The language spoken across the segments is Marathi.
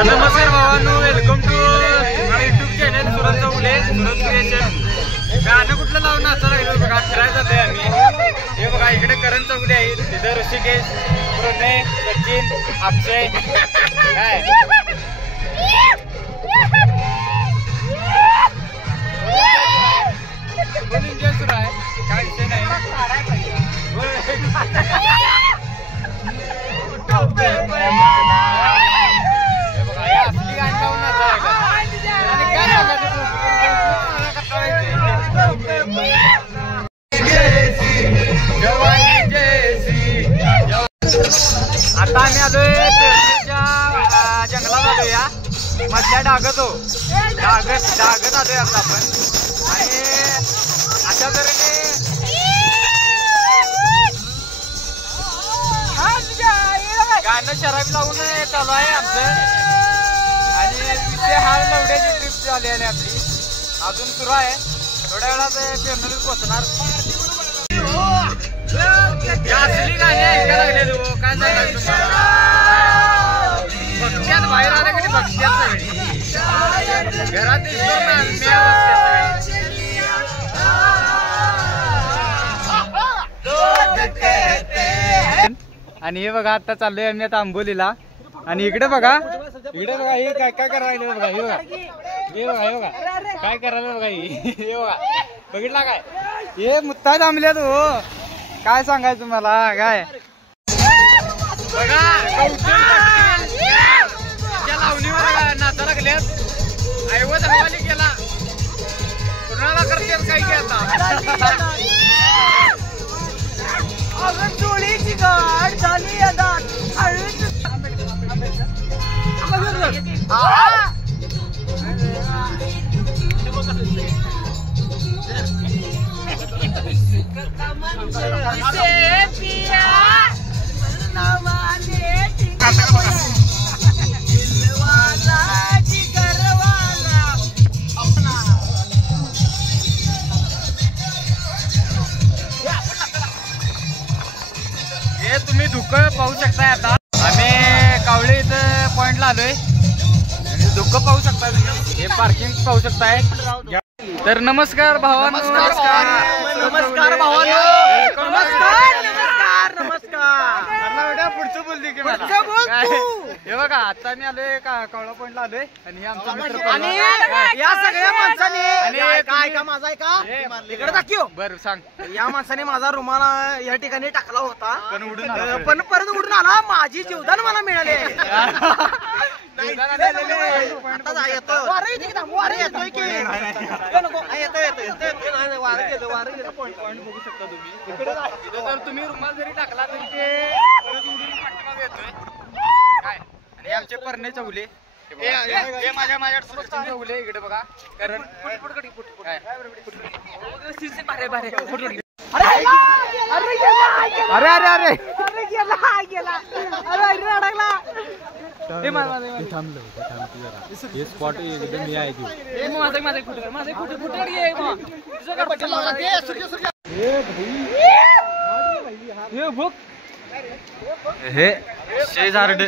नमस्कार भावांनो, वेलकम टू माझं YouTube channel Suraj Chougule, Suraj creation. गाणं कुठलं लावून असं लागलं बघा, फिरायला जातोय आम्ही. हे बघा इकडे करण चौगुले आहेत, तिथं ऋषिकेश, प्रणय, सचिन, अक्षय. काय एन्जॉय सुरू आहे, काय विषय नाही. असली गाणी लावून आता आम्ही आलोय जंगलात आलोय, या मधल्या डागत हो, डागत आलोय आता आपण. आणि अशा तऱ्हेने गाणं शराबी लावून चालू आहे आमचं. आणि विषय हा लवड्याची ट्रिप झाली आहे आपली, अजून सुरू आहे. थोड्या वेळात फेरनली पोहोचणार. असली गाणी ऐकायला लागले तू, काय सांगायचं तुम्हाला. भक्त्यात बाहेर आले कधी भक्त्यात सगळी घरात आणि हे बघा आता चाललोय आम्ही आता आंबोलीला. आणि इकडे बघा हे काय काय करायला बघा. हे बघा काय करायला बघा. हे बघा बघितला काय, हे मुत्ता थांबल्यात हो. काय सांगायचं मला. काय बघा लावणीवर नाचा लागल्यात. ऐवज हवाली केला कुणाला करतात काय की आता. चोळीची गाठ झाली आता. हे तुम्ही धुकं पाहू शकताय. आता आम्ही कावळे इथं पॉइंटला आलोय. धुकं पाहू शकता तुम्ही, हे पार्किंग पाहू शकताय. तर नमस्कार भावांनो, नमस्कार भावांनो, नमस्कार. पुढचं बोलते की मला. हे बघा आता मी आलोय कावळा पॉइंटला आलोय. आणि हे आमचा मित्र आणि या सगळ्या माणसाने काय का माझा आहे का इकडे दाखव. बरं सांग. या माणसाने माझा रुमाल या ठिकाणी टाकला होता, पण उडून आला. पण परत उडून आला. माझी जीवदान मला मिळाले. आता येतोय की बघू शकता तुम्ही. तर तुम्ही रुमाल जरी टाकला तरी ते परत उडून पाठीमागे येतोय. काय आणि आमचे परणे चौगुले, माझ्या सचिन चौगुले इकडे बघा. कारण हे स्पॉट एकदम हे आहे की हे शेजारड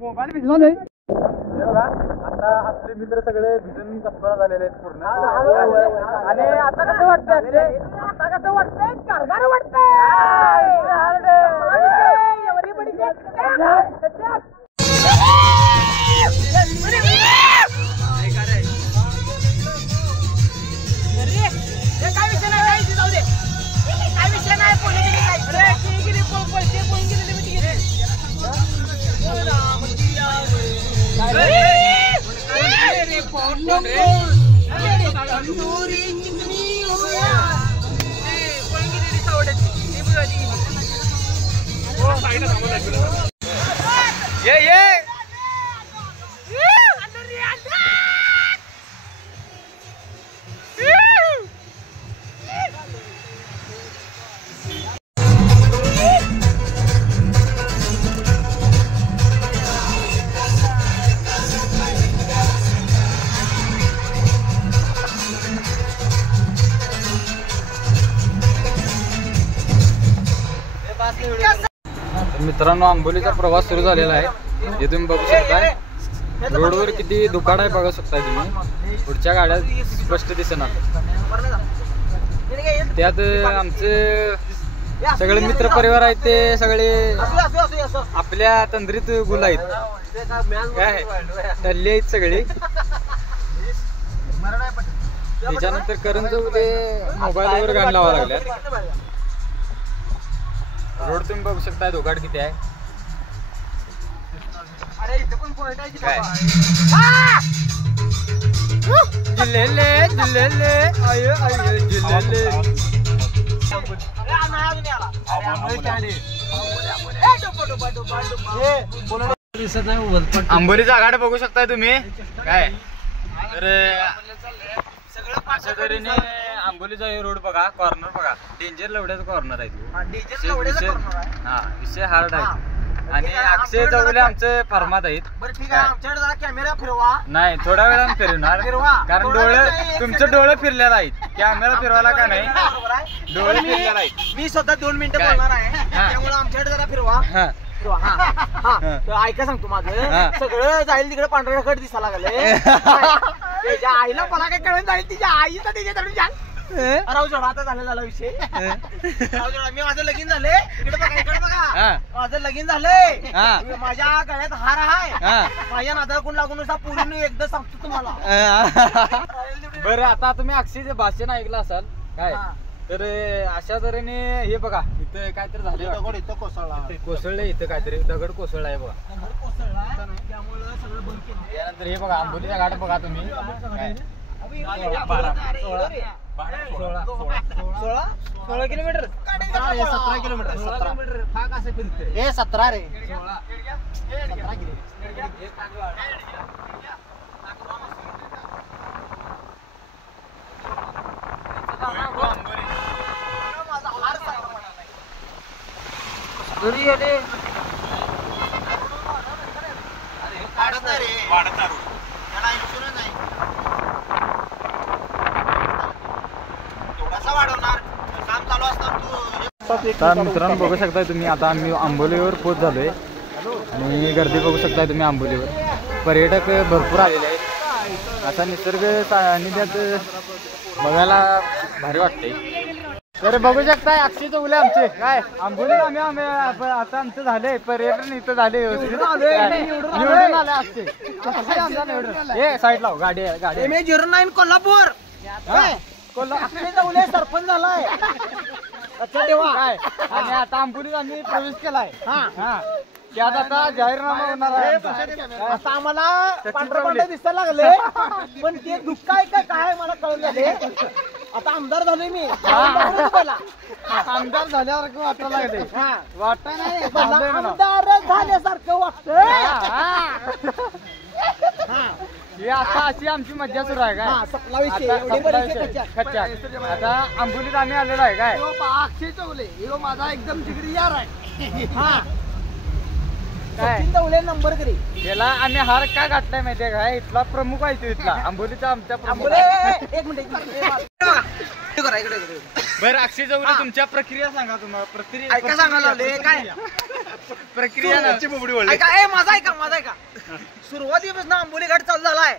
मोबाईल भिजला नाही. आता आपले मित्र सगळे भिजून कसबरा झालेले आहेत पूर्ण. आणि आता कसं वाटतंय, कारगार वाटतंय. काय विषय नाही, जाऊ दे. काय विषय नाही, ये मित्रांनो आंबोलीचा प्रवास सुरू झालेला आहे. हे तुम्ही बघू शकताय रोडवर किती दुकान आहे बघू शकताय तुम्ही. पुढच्या गाड्या स्पष्ट दिसणार. त्यात आमचे सगळे मित्र परिवार आहेत ते सगळे आपल्या तंद्रीत गुल आहेत. काय टल्ले आहेत सगळे. त्याच्यानंतर करण चौले मोबाईलवर गाणं लावायला लागल्यात. रोड तुम्ही बघू शकता धोकाट किती आहे. काय जिल्लेले जिल्लेले आय आय जिल्लेले. आंबोलीचा घाट बघू शकताय तुम्ही. काय तर अशा तऱ्हेने आंबोलीचा हे रोड बघा. कॉर्नर बघा डेंजर लवड्याचा कॉर्नर आहे. हा विषय हार्ड आहे. आणि अक्षय चौले आमचे फर्मात आहेत. कॅमेरा फिरवा. नाही थोड्या वेळाने फिरवणार कारण डोळे तुमचे डोळे फिरलेला आहेत. कॅमेरा फिरवायला का नाही डोळे फिरलेला आहेत. मी स्वतः 2 मिनिटं बोलणार आहे त्यामुळे आमच्याकडे जरा फिरवा. ऐका सांगतो माझं सगळं जाईल तिकडे पांढऱ्या खड दिसायला लागले. त्याच्या आईला मला काय कळून जाईल तिच्या आईचा त्याच्याकडून राहू जोडा. आता झाला विषय. राहू जोडा. मी माझं लगीन झाले. इकडे बघा इकडे बघा माझं लगीन झालंय. माझ्या गळ्यात हार आहे. माझ्या नादाला कोण लागून पूर्ण एकदा सांगतो तुम्हाला. बरं आता तुम्ही अक्षयचे भाषण ऐकलं असाल काय तर अशा तऱ्हेने हे बघा इथं काहीतरी झाले. दगड इथं कोसळले. इथं काहीतरी दगड कोसळला आहे बघा. त्यामुळे सगळं बंद केलं. त्यानंतर हे बघा आंबोलीचा घाट बघा तुम्ही. 16 किलोमीटर 17 किलोमीटर 17 रे 17 तर मित्रांनो बघू शकताय तुम्ही आता आम्ही आंबोलीवर पोहोच झालोय आणि गर्दी बघू शकताय तुम्ही आंबोलीवर. पर्यटक भरपूर आलेले आहेत. असा निसर्ग सानिध्यात बघायला भारी वाटते. तर बघू शकताय अक्षय चौले आमचे काय आंबोली आम्ही आता आमचं झाले पर्यटन इथं झाले. निवडून आले अक्षय. हे साईड लाव गाडी गाडी. M09 कोल्हापूर कोल्हापूर सरपंच झालाय. अच्छा देवा काय आणि आता आंबोलीत आम्ही प्रवेश केलाय. त्यात आता जाहीरनामा होणार आहे. आता आम्हाला पांढरपांढरे दिसायला लागले पण ते दुःख आहे का काय मला कळून झाले. आता आमदार झालोय मी. आमदार झाल्यासारखं वाटायला लागले. वाटाय नाही आमदार झाल्यासारखं वाटतंय. हे आता अशी आमची मज्जा सुरू आहे काय. सपला विषय आता आंबोलीत आम्ही आलेलो आहे काय. अक्षय चौले माझा एकदम जिगरी यार आहे. काय चौले नंबर करी. त्याला आम्ही हार का घातलाय माहितीये काय. इथला प्रमुख आहे तो. इथला आंबोलीचा आमच्या प्रमुख. एक मिनिट बरं अक्षय चौले तुमच्या प्रक्रिया सांगा. तुम्हाला प्रक्रिया ऐका सांगायला लागले काय प्रक्रिया माझा ऐका सुरुवातीपासून आंबोली घाट चालू झालाय.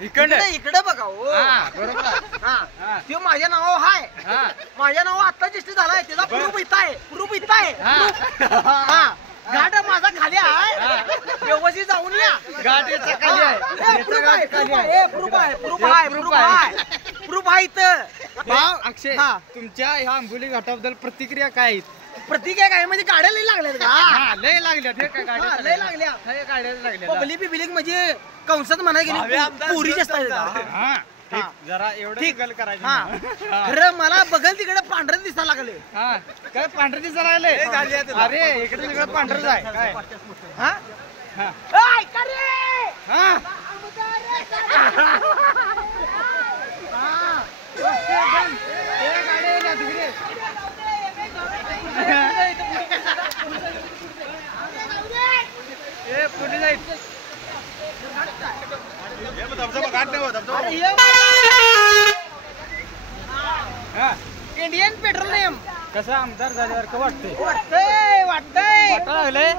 इकडे बघा बरोबर. तो माझ्या नाव हाय. माझ्या नाव आता ज्येष्ठ झालाय. त्याचा प्रूफ इथं आहे. घाट माझा खाली आहे. व्यवस्थित जाऊन या. घाट याचा खाली आहे. प्रूफ आहे इथं. अक्षय तुमच्या ह्या आंबोली घाटाबद्दल प्रतिक्रिया काय आहेत. प्रतिक्रिया काय म्हणजे गाड्या लई लागल्यात का. लय लागल्यात. हे काय गाड्या लई लागल्या. गाड्या लागल्या. पब्लिक बिलिक म्हणजे कंसात म्हणा गेली पुरी जास्त जरा एवढं गल करायचं. खरं मला बघल तिकडे पांढरं दिसायला लागले. काय पांढरं दिसायला लागले. अरे इकडे तिकडे पांढरच आहे काय. पुढे जाईल. इंडियन पेट्रोलियम कसं आमदार झाल्यासारखं वाटतंय वाटतंय वाटायला लागलंय.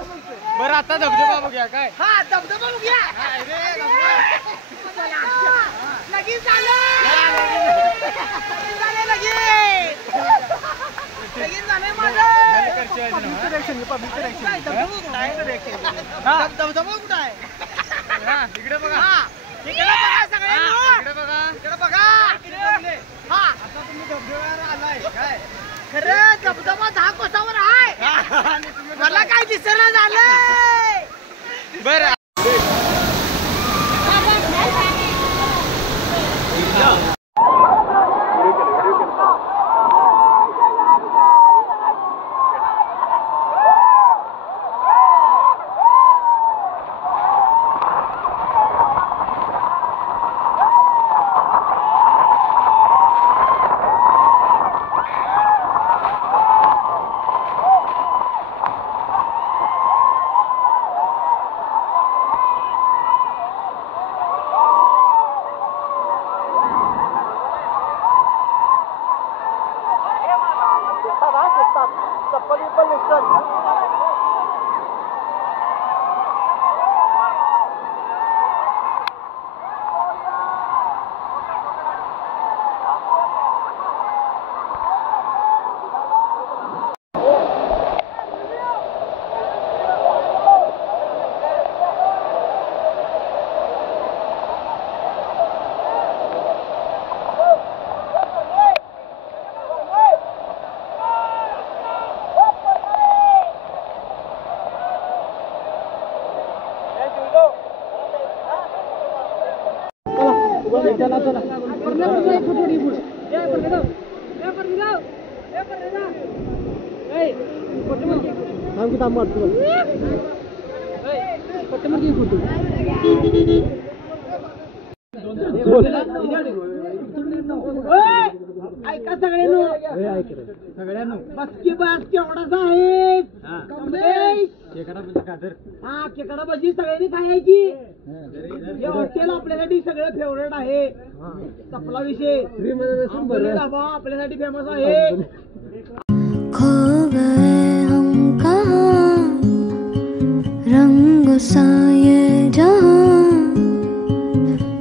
बरं आता धबधबा बघूया काय. हा धबधबा बघूया. लगीन झालं माझं. धबधबा कुठं आहे? इकडे बघा इकडे बघा सगळ्यांना. इकडे बघा. इकडे बघा. हा आता तुम्ही धबधब्यावर आलाय काय. खरं धबधबा 10 कोसावर आहे. मला काय दिसेना झालंय. बरं चप्पल विप्पल निघतात. ऐका सगळ्यांनो बसकी बस केवढाचा आहे. हा खेकडा भजी सगळ्यांनी खायची. हे हॉटेल आपल्यासाठी सगळं फेवरेट आहे. सपला विषय ढाबा आपल्यासाठी फेमस आहे. खो गए हम कहाँ रंग सा ये जहाँ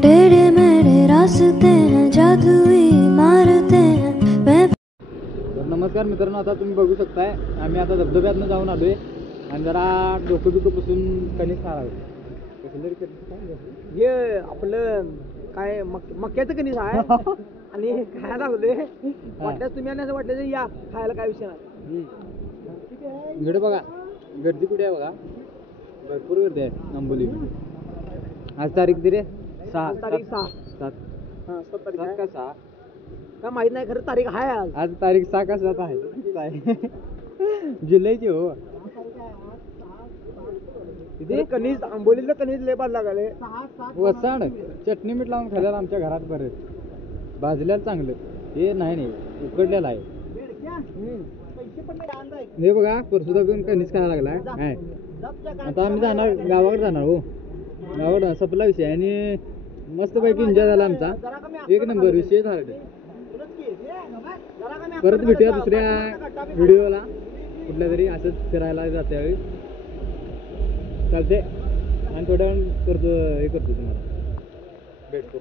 टेढ़े मेढ़े रास्ते हैं जादुई मारते हैं मैं. नमस्कार मित्रांनो, आता तुम्ही बघू शकताय आम्ही आता धबधब्यातनं जाऊन आलोय आणि जरा डोकं बिकं पुसून कणिक खाणार. हे आपलं काय मक्याचं कणीस आहे आणि खायला लागलोय. वाटल्यास तुम्ही आणि असं वाटलं तर या खायला काय विषय नाही. इकडे बघा गर्दी कुठे आहे बघा, भरपूर गर्दी आहे आंबोली. आज तारीख दिली 6 तारीख 6 7 7 तारीख 7 का 6 का माहित नाही, खरं तारीख आहे आज. आज तारीख 6 का 7 आहे जुलैची. हो तिथे कणीस आंबोलीला कणीस लय बाद लागले. वसाड चटणी मीठ लावून खायला आमच्या घरात बरं भाजल्याला चांगलं. हे नाही उकडलेलं आहे. हे बघा परसुदा घेऊन कणीस खायला लागलाय काय. आता आम्ही जाणार गावाकडे जाणार. हो गावाकडे सपला विषय आणि मस्तपैकी एन्जॉय झाला आमचा. एक नंबर विषय झाला. परत भेटूया दुसऱ्या व्हिडिओला कुठल्या तरी असंच फिरायला जाते वेळी चालते. आणि थोड्या वेळ करतो हे करतो तुम्हाला भेटतो.